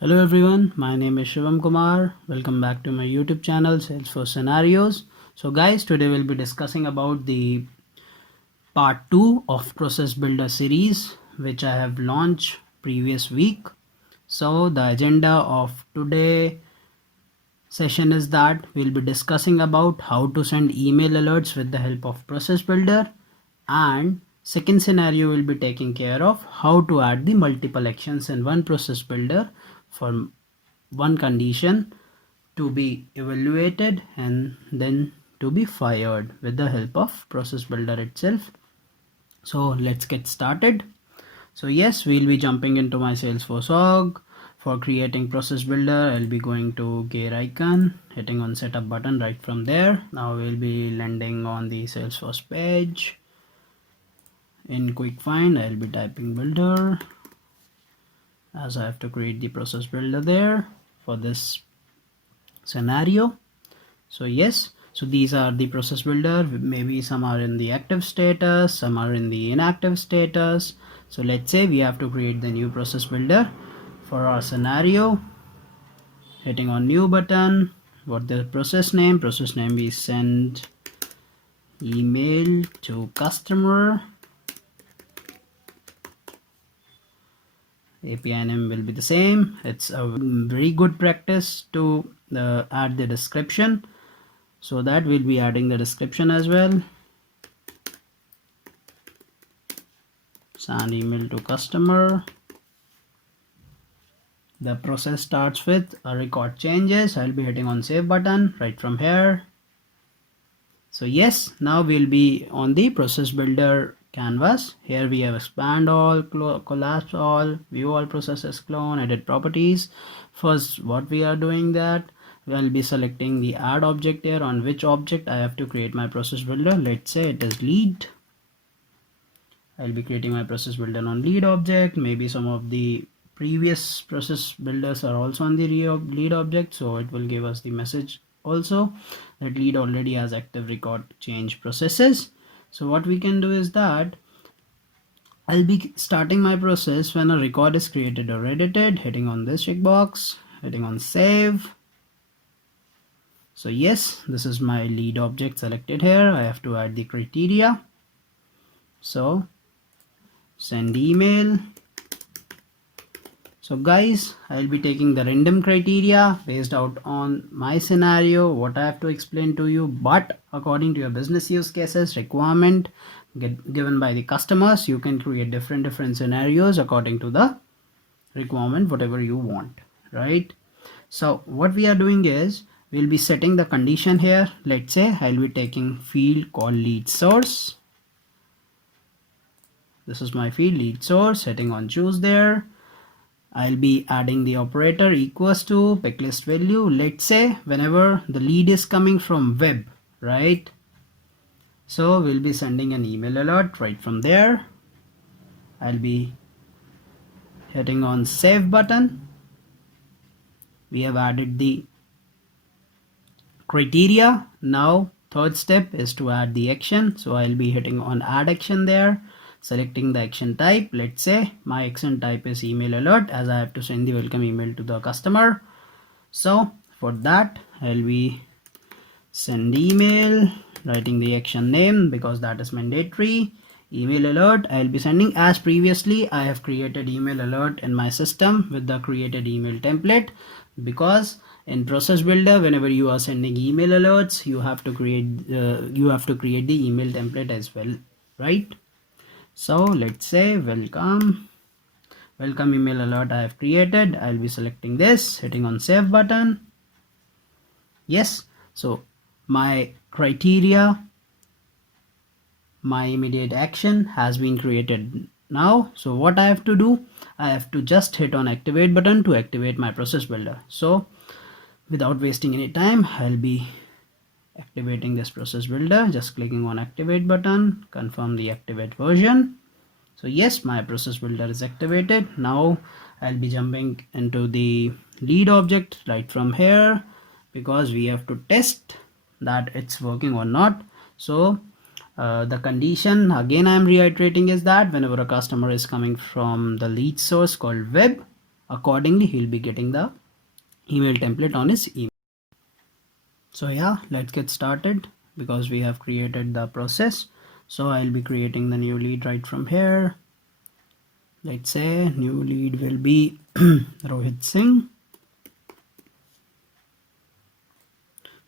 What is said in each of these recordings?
Hello everyone, my name is Shivam Kumar. Welcome back to my YouTube channel Salesforce Scenarios. So guys, today we'll be discussing about the part 2 of Process Builder series which I have launched previous week. So the agenda of today session is that we'll be discussing about how to send email alerts with the help of Process Builder, and second scenario will be taking care of how to add the multiple actions in one Process Builder for one condition to be evaluated and then to be fired with the help of Process Builder itself. So let's get started. So yes, we'll be jumping into my Salesforce org. For creating Process Builder, I'll be going to gear icon, hitting on setup button right from there. Now we'll be landing on the Salesforce page. In quick find, I'll be typing builder, as I have to create the Process Builder there for this scenario. So yes, so these are the Process Builder. Maybe some are in the active status, some are in the inactive status. So let's say we have to create the new Process Builder for our scenario. Hitting on new button. What the process name we send email to customer. API name will be the same. It's a very good practice to add the description, so that we'll be adding the description as well. Send email to customer. The process starts with a record changes. I'll be hitting on save button right from here. So yes, now we'll be on the Process Builder canvas. Here we have expand all, collapse all, view all processes, clone, edit properties. First, what we are doing that we'll be selecting the add object here. On which object I have to create my Process Builder. Let's say it is lead. I'll be creating my Process Builder on lead object. Maybe some of the previous Process Builders are also on the lead object, so it will give us the message also that lead already has active record change processes. So what we can do is that I'll be starting my process when a record is created or edited, hitting on this checkbox, hitting on save. So yes, this is my lead object selected here. I have to add the criteria. So send email. So guys, I'll be taking the random criteria based out on my scenario, what I have to explain to you, but according to your business use cases requirement given by the customers, you can create different scenarios according to the requirement, whatever you want, right? So what we are doing is we'll be setting the condition here. Let's say I'll be taking field called lead source. This is my field lead source, hitting on choose there. I'll be adding the operator equals to pick list value. Let's say whenever the lead is coming from web, right? So we'll be sending an email alert right from there. I'll be hitting on save button. We have added the criteria. Now third step is to add the action. So I'll be hitting on add action there, selecting the action type. Let's say my action type is email alert, as I have to send the welcome email to the customer. So for that I'll be send email, writing the action name because that is mandatory. Email alert, I'll be sending as previously I have created email alert in my system with the created email template, because in Process Builder whenever you are sending email alerts you have to create the email template as well, right? So let's say welcome email alert I have created. I'll be selecting this, hitting on save button. Yes, so my criteria, my immediate action has been created now. So what I have to do, I have to just hit on activate button to activate my Process Builder. So without wasting any time, I'll be activating this Process Builder, just clicking on activate button, confirm the activate version. So yes, my Process Builder is activated. Now I'll be jumping into the lead object right from here, because we have to test that it's working or not. So the condition again I'm reiterating is that whenever a customer is coming from the lead source called web, accordingly he'll be getting the email template on his email. So yeah, let's get started because we have created the process. So I'll be creating the new lead right from here. Let's say new lead will be Rohit Singh.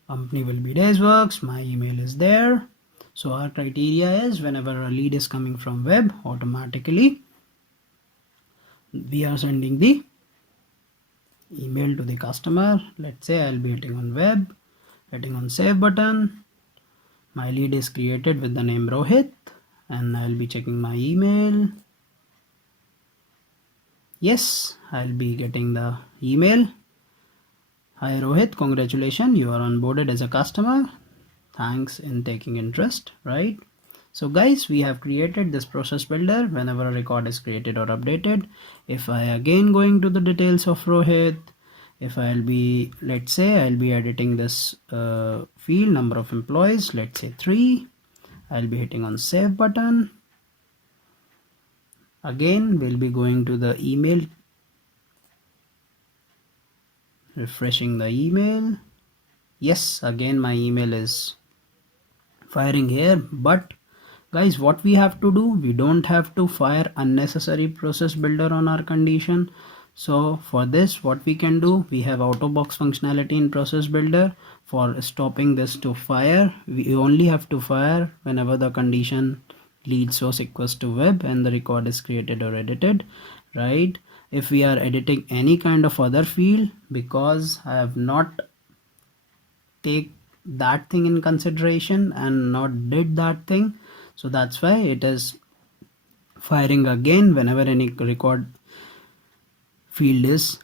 Company will be Daysworks. My email is there. So our criteria is whenever a lead is coming from web, automatically we are sending the email to the customer. Let's say I'll be hitting on web, hitting on save button. My lead is created with the name Rohit and I'll be checking my email. Yes, I'll be getting the email. Hi Rohit, congratulations, you are onboarded as a customer. Thanks in taking interest, right? So guys, we have created this process builder whenever a record is created or updated. If I again going to the details of Rohit, if I'll be, let's say I'll be editing this field number of employees, let's say 3. I'll be hitting on save button. Again, we'll be going to the email, refreshing the email. Yes, again my email is firing here, but guys, what we have to do, we don't have to fire unnecessary process builder on our condition. So for this, what we can do, we have Autobox functionality in process builder for stopping this to fire. We only have to fire whenever the condition lead source equals to web and the record is created or edited, right? If we are editing any kind of other field, because I have not take that thing in consideration and not did that thing, so that's why it is firing again whenever any record field is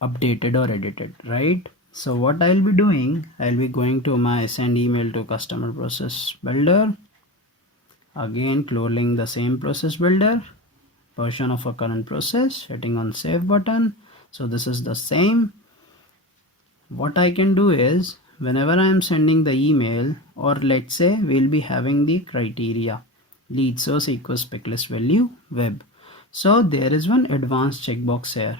updated or edited, right? So what I'll be doing, I'll be going to my send email to customer process builder, again cloning the same process builder version of a current process, hitting on save button. So this is the same. What I can do is whenever I am sending the email, or let's say we'll be having the criteria lead source equals speclist value web. So there is one advanced checkbox here.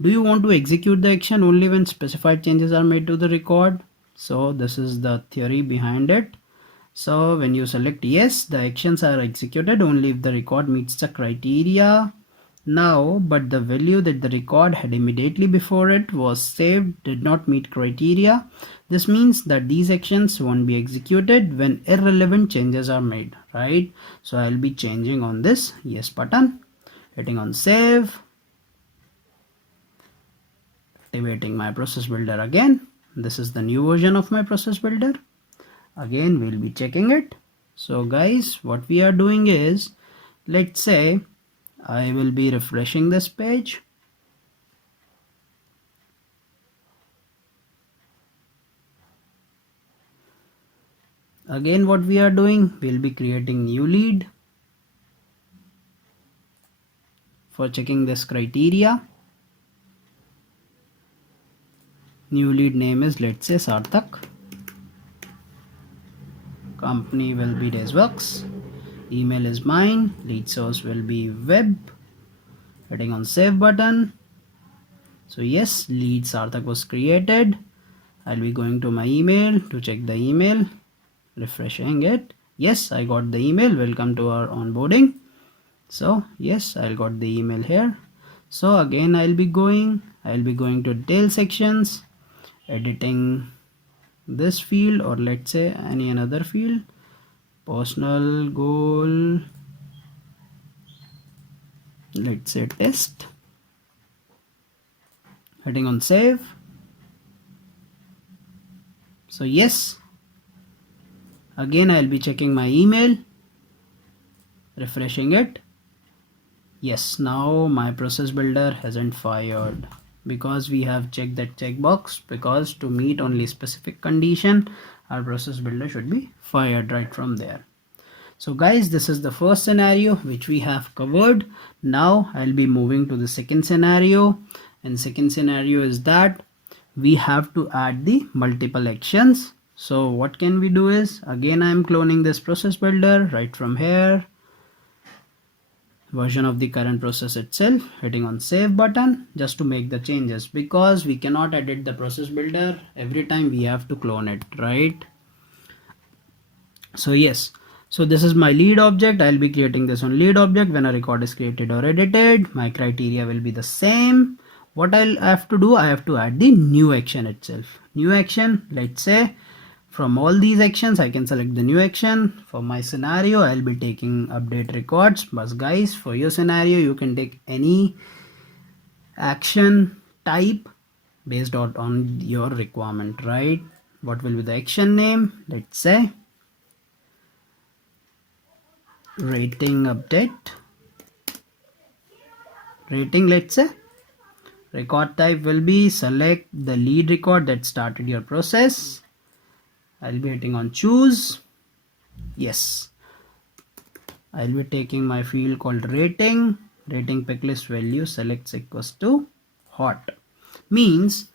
Do you want to execute the action only when specified changes are made to the record? So this is the theory behind it. So when you select yes, the actions are executed only if the record meets the criteria. Now, but the value that the record had immediately before it was saved did not meet criteria. This means that these actions won't be executed when irrelevant changes are made, right? So I'll be changing on this yes button, hitting on save, activating my process builder again. This is the new version of my process builder. Again, we'll be checking it. So guys, what we are doing is, let's say I will be refreshing this page. Again, what we are doing, we'll be creating new lead for checking this criteria. New lead name is, let's say, Sarthak. Company will be Daysworks. Email is mine. Lead source will be web. Hitting on save button. So yes, lead Sarthak was created. I'll be going to my email to check the email, refreshing it. Yes, I got the email. Welcome to our onboarding. So yes, I got the email here. So again, I'll be going to detail sections, editing this field, or let's say any another field, personal goal, let's say test, hitting on save. So yes, again I'll be checking my email, refreshing it. Yes, now my process builder hasn't fired because we have checked that checkbox, because to meet only specific condition our process builder should be fired right from there. So guys, this is the first scenario which we have covered. Now I'll be moving to the second scenario, and second scenario is that we have to add the multiple actions. So what can we do is, again I'm cloning this process builder right from here, version of the current process itself, hitting on save button just to make the changes, because we cannot edit the process builder every time, we have to clone it, right? So yes, so this is my lead object. I'll be creating this on lead object. When a record is created or edited, my criteria will be the same. What I'll have to do, I have to add the new action itself. New action, let's say from all these actions I can select the new action. For my scenario, I'll be taking update records, but guys, for your scenario you can take any action type based on your requirement, right? What will be the action name? Let's say rating update, rating, let's say. Record type will be select the lead record that started your process. I'll be hitting on choose. Yes, I'll be taking my field called rating. Rating picklist value selects equals to hot. Means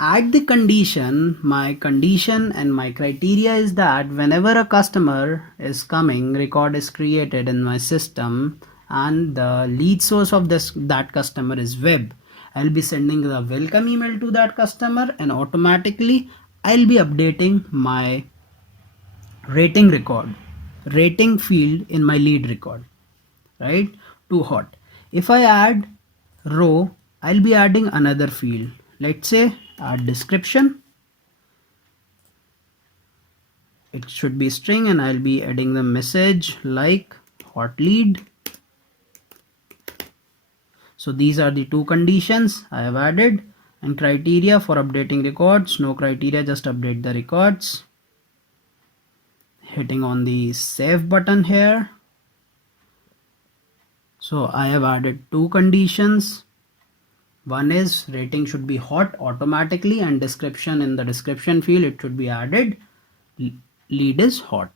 at the condition, my condition and my criteria is that whenever a customer is coming, record is created in my system and the lead source of that customer is web, I'll be sending the welcome email to that customer, and automatically I'll be updating my rating field in my lead record, right, to hot. If I add row, I'll be adding another field. Let's say add description. It should be string, and I'll be adding the message like hot lead. So these are the two conditions I have added. And criteria for updating records, no criteria, just update the records. Hitting on the save button here. So I have added two conditions. One is rating should be hot automatically, and description, in the description field it should be added lead is hot,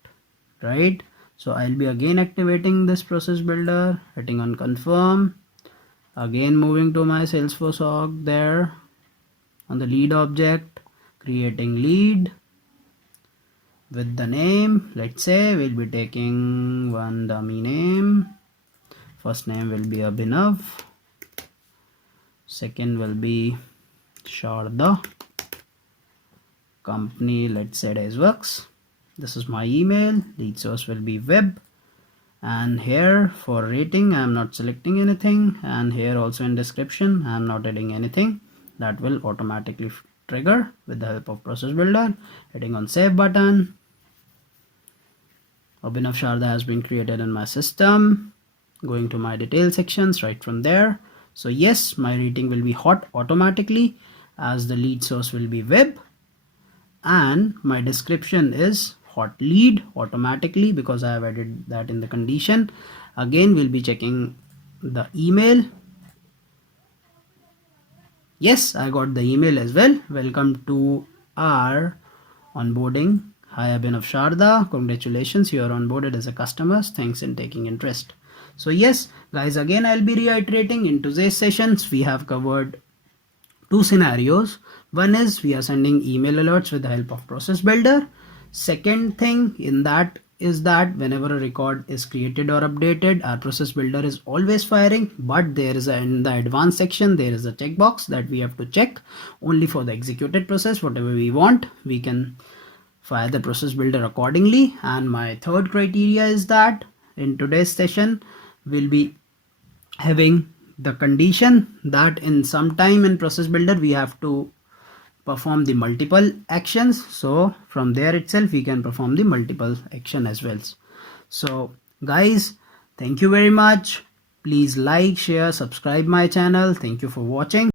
right? So I'll be again activating this process builder, hitting on confirm, again moving to my Salesforce org there on the lead object, creating lead with the name. Let's say we'll be taking one dummy name. First name will be Abhinav, second will be Sharda, company let's say Checkbox. This is my email, lead source will be web, and here for rating I am not selecting anything, and here also in description I am not adding anything. That will automatically trigger with the help of process builder. Hitting on save button, Abhinav Sharda has been created in my system. Going to my detail sections right from there. So yes, my rating will be hot automatically as the lead source will be web, and my description is hot lead automatically because I have added that in the condition. Again, we'll be checking the email. Yes, I got the email as well. Welcome to our onboarding. Hi Abhinav Sharda, congratulations, you are onboarded as a customer. Thanks in taking interest. So yes guys, again I'll be reiterating, in today's sessions we have covered two scenarios. One is we are sending email alerts with the help of process builder. Second thing in that is that whenever a record is created or updated, our process builder is always firing, but there is in the advanced section there is a checkbox that we have to check only for the executed process. Whatever we want, we can fire the process builder accordingly. And my third criteria is that in today's session we'll be having the condition that in some time in process builder we have to perform the multiple actions, so from there itself we can perform the multiple action as well. So guys, thank you very much. Please like, share, subscribe my channel. Thank you for watching.